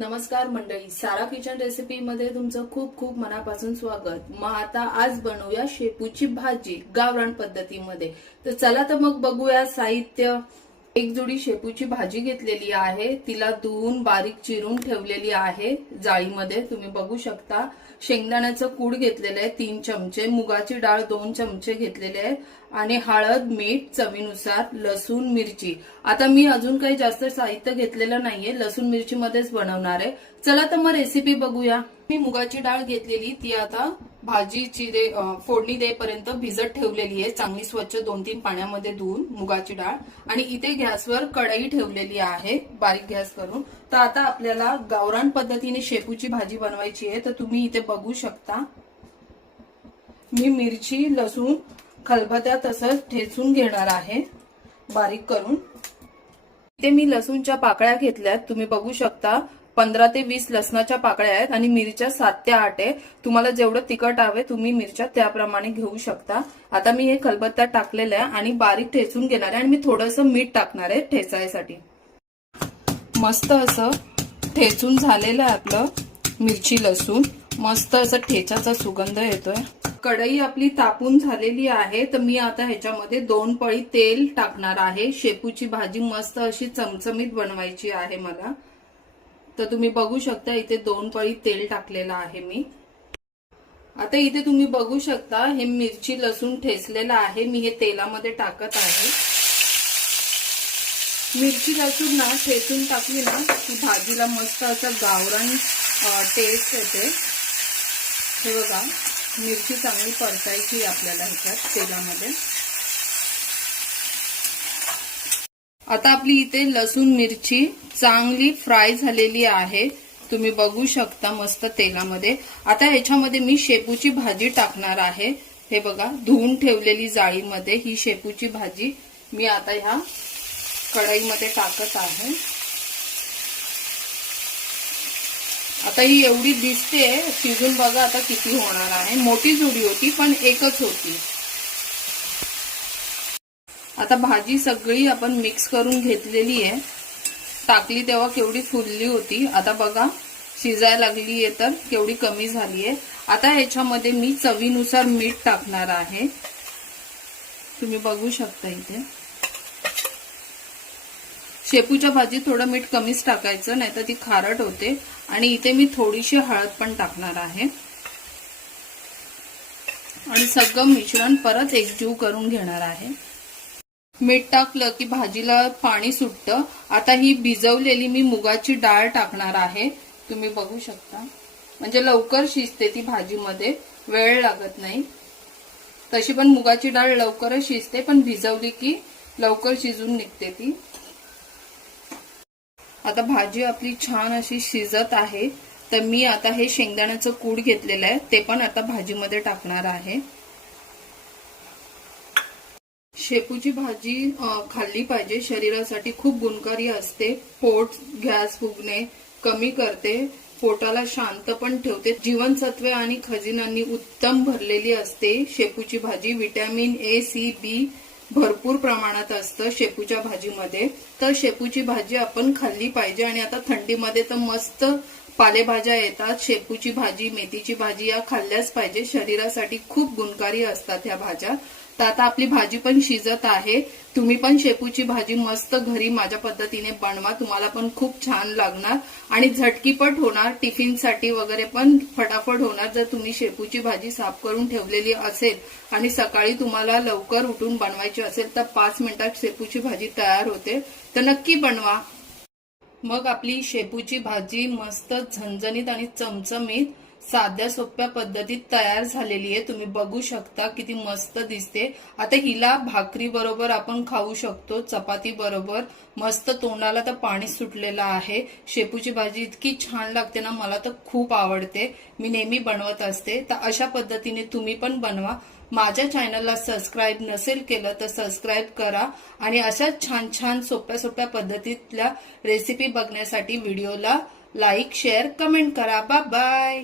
नमस्कार मंडळी सारा kitchen recipe मध्ये तुमचं खूप खूप मनापासून स्वागत. मग आता आज बनवूया शेपूची भाजी गावरान पद्धतीमध्ये. तर चला तर मग बघूया साहित्य एक जोडी शेपूची भाजी घेतलेली आहे. तिला धुवून बारीक चिरून ठेवलेली आहे. जाळीमध्ये तुम्ही बघू शकता शेंगदाण्याचं कूड घेतलेलं आहे तीन चमचे मुगाची डाळ दोन चमचे घेतलेले आहे आणि हळद मीठ चवीनुसार लसूण मिरची. आता मी अजून काही जास्त साहित्य घेतलेलं नाहीये लसूण मिरची मध्येच बनवणार आहे. चला तर मग रेसिपी बघूया. मी मुगाची डाळ घेतलेली ती आता भाजीची दे फोडणी देईपर्यंत भिजत ठेवलेली आहे. चांगली स्वच्छ दोन तीन पाण्यामध्ये धुवून मुगाची डाळ. आणि इथे गॅसवर कढई ठेवलेली आहे बारीक गॅस करून. तर आता आपल्याला गावरान पद्धतीने शेपूची भाजी बनवायची आहे. तर तुम्ही इथे बघू शकता. मी मिरची लसूण खलबत्या तसंच ठेचून घेणार आहे बारीक करून. इथे मी लसूणच्या पाकळ्या घेतल्यात. तुम्ही बघू शकता. पंधरा ते वीस लसणाच्या पाकळ्या आहेत आणि मिरच्या सात ते आठ आहे. तुम्हाला जेवढं तिखट हवे तुम्ही मिरच्या त्याप्रमाणे घेऊ शकता. आता मी हे खलबत्ता टाकलेलं आहे आणि बारीक ठेचून घेणार आहे आणि मी थोडंसं मीठ टाकणार आहे ठेचायसाठी. मस्त असं ठेचून झालेलं आहे आपलं मिरची लसूण. मस्त असं ठेचाचा सुगंध येतोय. कढई आपली तापून झालेली आहे तर मी आता ह्याच्यामध्ये दोन पळी तेल टाकणार आहे. शेपूची भाजी मस्त अशी चमचमीत बनवायची आहे मला. तर तुम्ही बघू शकता इथे दोन पळी तेल टाकलेलं आहे मी. आता इथे तुम्ही बघू शकता हे मिरची लसूण ठेचलेलं आहे. मी हे तेलामध्ये टाकत आहे. मिरची लसूण ना ठेचून टाकली ना की भाजीला मस्त असं गावरण टेस्ट येते. हे बघा मिरची चांगली परतायची आपल्याला ह्याच्यात तेलामध्ये. आता आपली इथे लसूण मिरची चांगली फ्राय झालेली आहे. तुम्ही बघू शकता मस्त तेलामध्ये. आता ह्याच्यामध्ये मी शेपूची भाजी टाकणार आहे. हे बघा धुवून ठेवलेली जाळीमध्ये ही शेपूची भाजी मी आता ह्या कढईमध्ये टाकत आहे. आता ही एवढी दिसते शिजून बघा आता किती होणार आहे. मोठी जुडी होती पण एकच होती. आता भाजी सगळी आपण मिक्स करून घेतलेली आहे. टाकली तेव्हा केवढी फुलली होती. आता बघा शिजायला लागली आहे तर केवढी कमी झाली आहे. आता ह्याच्यामध्ये मी चवीनुसार मीठ टाकणार आहे. तुम्ही बघू शकता इथे. शेपूच्या भाजीत थोडं मीठ कमीच टाकायचं नाही तर ती खारट होते. आणि इथे मी थोडीशी हळद पण टाकणार आहे. आणि सगळं मिश्रण परत एकजीव करून घेणार आहे. मीठ टाकलं की भाजीला पाणी सुटतं. आता ही भिजवलेली मी मुगाची डाळ टाकणार आहे. तुम्ही बघू शकता. म्हणजे लवकर शिजते ती भाजीमध्ये. वेळ लागत नाही. तशी पण मुगाची डाळ लवकरच शिजते पण भिजवली की लवकर शिजून निघते ती. आता भाजी आपली छान अशी शिजत आहे. तर मी आता हे शेंगदाण्याचं कूड घेतलेलं आहे. ते पण आता भाजीमध्ये टाकणार आहे. शेपूची भाजी खाल्ली पाहिजे. शरीरासाठी खूप गुणकारी असते. पोट गॅस फुगणे कमी करते. पोटाला शांत पण ठेवते. जीवनसत्वे आणि खजिनांनी उत्तम भरलेली असते. शेपूची भाजी विटॅमिन ए सी बी भरपूर प्रमाणात असतं शेपूच्या भाजीमध्ये. तर शेपूची भाजी आपण खाल्ली पाहिजे आणि आता थंडीमध्ये तर मस्त पालेभाज्या येतात. शेपूची भाजी मेथीची भाजी या खाल्ल्याच पाहिजे. शरीरासाठी खूप गुणकारी असतात ह्या भाज्या. तर आता आपली भाजी पण शिजत आहे. तुम्ही पण शेपूची भाजी मस्त घरी माझ्या पद्धतीने बनवा. तुम्हाला पण खूप छान लागणार. आणि झटकीपट होणार टिफिनसाठी वगैरे पण फटाफट होणार जर तुम्ही शेपूची भाजी साफ करून ठेवलेली असेल आणि सकाळी तुम्हाला लवकर उठून बनवायची असेल तर पाच मिनिटात शेपूची भाजी तयार होते. तर नक्की बनवा. मग आपली शेपूची भाजी मस्त झणझणीत आणि चमचमीत साध्या सोप्या पद्धतीत तयार झालेली आहे. तुम्ही बघू शकता किती मस्त दिसते. आता हिला भाकरी बरोबर आपण खाऊ शकतो चपाती बरोबर. मस्त तोंडाला तर पाणी सुटलेलं आहे. शेपूची भाजी इतकी छान लागते ना मला तर खूप आवडते. मी नेहमी बनवत असते. तर अशा पद्धतीने तुम्ही पण बनवा. माझ्या चॅनलला सबस्क्राईब नसेल केलं तर सबस्क्राईब करा. आणि अशाच छान छान सोप्या सोप्या पद्धतीतल्या रेसिपी बघण्यासाठी व्हिडिओला लाईक शेअर कमेंट करा. बा बाय